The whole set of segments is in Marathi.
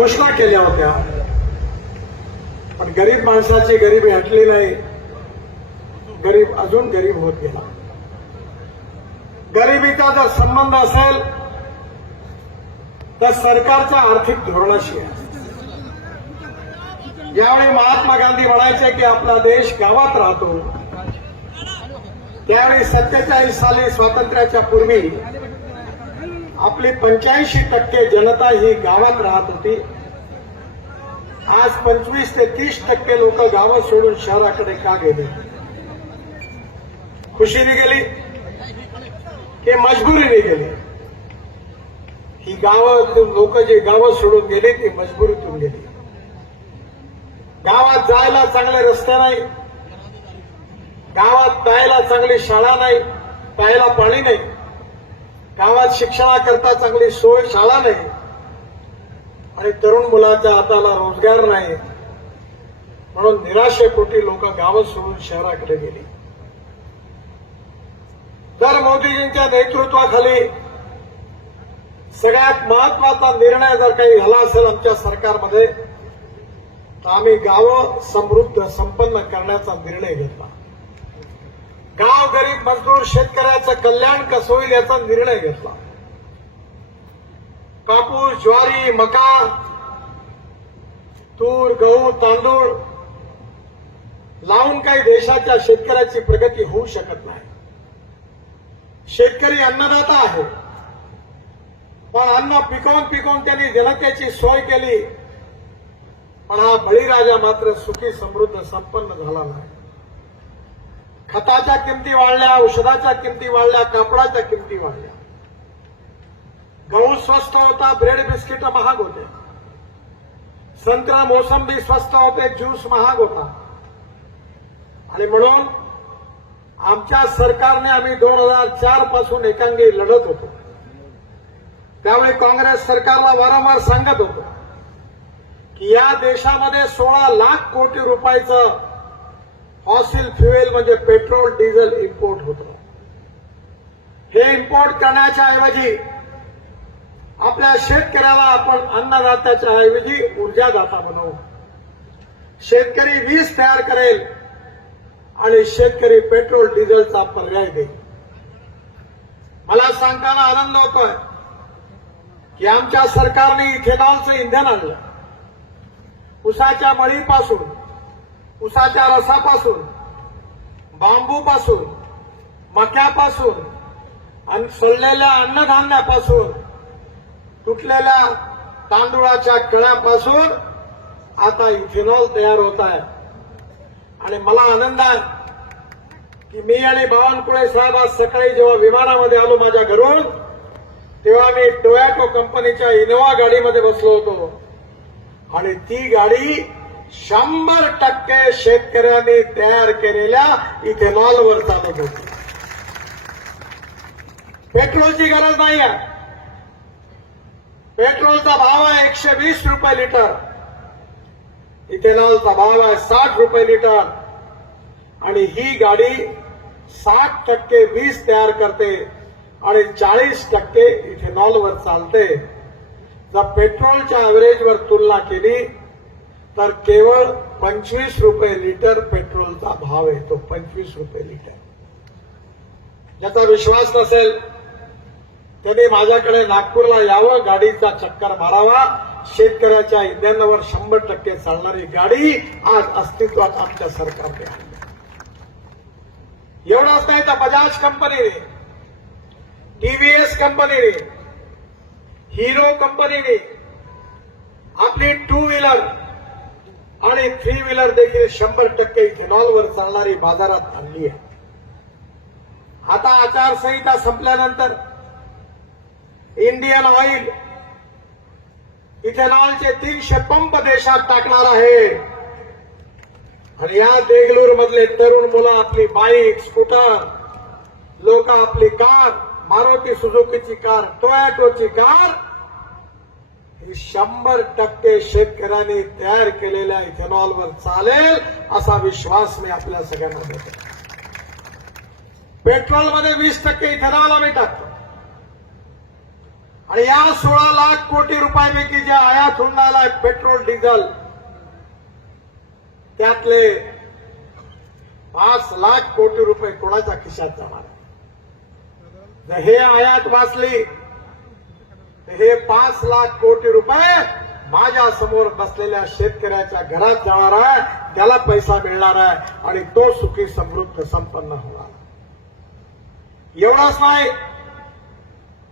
घोषणा केल्या होत्या, पण गरीब माणसाची गरिबी हटली नाही. गरीब अजून गरीब होत गेला. गरिबीचा जर संबंध असेल तर सरकारच्या आर्थिक धोरणाशी आहे. ज्यावेळी महात्मा गांधी म्हणायचे की आपला देश गावात राहतो, त्यावेळी 47 साली स्वातंत्र्याच्या पूर्वी आपली 85% जनता ही गावात राहत होती. आज 25 ते 30% लोक गावं सोडून शहराकडे का गेले? खुशीने गेली की मजबुरीने गेली? ही गावं लोक जे गावं सोडून गेली ती मजबुरीतून गेली. गावात जायला चांगले रस्ते नाही, गावात प्यायला चांगली शाळा नाही, प्यायला पाणी नाही, गावात शिक्षणाकरता चांगली सोय शाळा नाही, आणि तरुण मुलाच्या हाताला रोजगार नाही. म्हणून निराशेपोटी लोक गावं सोडून शहराकडे गेली. जर मोदीजींच्या नेतृत्वाखाली सगळ्यात महत्वाचा निर्णय जर काही झाला असेल आमच्या सरकारमध्ये, तर आम्ही गावं समृद्ध संपन्न करण्याचा निर्णय घेतला. गाव गरीब मजदूर शेतकऱ्याचं कल्याण कसं होईल याचा निर्णय घेतला. कापूस, ज्वारी, मका, तूर, गहू, तांदूळ लावून काही देशाच्या शेतकऱ्याची प्रगती होऊ शकत नाही. शेतकरी अन्नदाता आहे, पण अन्न पिकवून त्यांनी जनतेची सोय केली, पण हा बळीराजा मात्र सुखी समृद्ध संपन्न झाला नाही. खताच्या किमती वाढल्या, औषधाच्या किमती वाढल्या, कापडाच्या किमती वाढल्या. गहू स्वस्त होता, ब्रेड बिस्किट महाग होते, संत्रा मोसंबी स्वस्त होते, ज्यूस महाग होता. आणि म्हणून आमच्या सरकारने आम्ही 2004 पासून एकांगी लढत होतो. त्यावेळी काँग्रेस सरकारला वारंवार सांगत होतो की या देशामध्ये 16 लाख कोटी रुपयाचं फॉसिल फ्युएल म्हणजे पेट्रोल डिझेल इम्पोर्ट होतं. हे इम्पोर्ट करण्याच्या ऐवजी आपल्या शेतकऱ्याला आपण अन्नदात्याच्या ऐवजी ऊर्जादाता बनवू. शेतकरी वीज तयार करेल आणि शेतकरी पेट्रोल डिझेलचा पर्याय देईल. मला सांगताना आनंद होतोय की आमच्या सरकारने इथेनॉलचं इंधन आणलं. उसाच्या मळीपासून, उसाच्या रसापासून, बांबूपासून, मक्यापासून, सोललेल्या अन्नधान्यापासून, तुटलेल्या तांदूळाच्या कळ्यापासून आता इथेनॉल तयार होत आहे. आणि मला आनंद आहे की मी आणि बावनकुळे साहेब आज सकाळी जेव्हा विमानामध्ये आलो माझ्या घरून, तेव्हा मी टोयॅटो कंपनीच्या इनोव्हा गाडीमध्ये बसलो होतो, आणि ती गाडी 100% शेतकऱ्यांनी तयार केलेल्या इथेनॉलवर चालत होती. पेट्रोलची गरज नाही आहे. पेट्रोलचा भाव आहे 120 रुपये लिटर, इथेनॉलचा भाव आहे 60 रुपये लिटर. आणि ही गाडी 60% वीज तयार करते आणि 40% इथेनॉलवर चालते. जर पेट्रोलच्या ॲव्हरेजवर तुलना केली तर केवळ 25 रुपये लिटर पेट्रोलचा भाव येतो. 25 रुपये लिटर. ज्याचा विश्वास नसेल त्यांनी माझ्याकडे नागपूरला यावं, गाडीचा चक्कर मारावा. शेतकऱ्याच्या इंधनावर 100% चालणारी गाडी आज अस्तित्वात आमच्या सरकारने आणली. एवढंच नाही तर बजाज कंपनीने, टीव्हीएस कंपनीने, हिरो कंपनीने आपली 2 व्हीलर आणि 3 व्हीलर देखील 100% इथेनॉलवर चालणारी बाजारात आणली आहे. आता आचारसंहिता संपल्यानंतर इंडियन ऑइल इथेनॉलचे 300 पंप देशात टाकणार आहे. आणि या देगलूर मधले तरुण मुलं आपली बाईक, स्कूटर, लोक आपली कार, मारुती सुझुकीची कार, टोयॅटोची कार, ही 100% शेतकऱ्यांनी तयार केलेल्या इथेनॉलवर चालेल असा विश्वास मी आपल्या सगळ्यांना देतो. पेट्रोलमध्ये 20% इथेनॉल आम्ही टाकतो. आणि या 16 लाख कोटी रुपयापैकी जे आयात होऊन राहिला पेट्रोल डिझेल त्यातले 5 लाख कोटी रुपये कोणाच्या खिशात जाणार आहे? जर हे आयात वाचली तर हे 5 लाख कोटी रुपये माझ्या समोर बसलेल्या शेतकऱ्याच्या घरात जाणार आहे, त्याला पैसा मिळणार आहे आणि तो सुखी समृद्ध संपन्न होणार. एवढंच नाही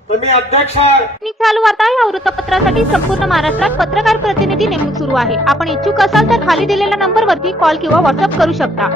तर मी अध्यक्ष आहे. चालू वार्ता या वृत्तपत्रासाठी संपूर्ण महाराष्ट्रात पत्रकार प्रतिनिधी नेमणूक सुरू आहे. आपण इच्छुक असाल तर खाली दिलेल्या नंबरवरती कॉल किंवा व्हॉट्सअप करू शकता.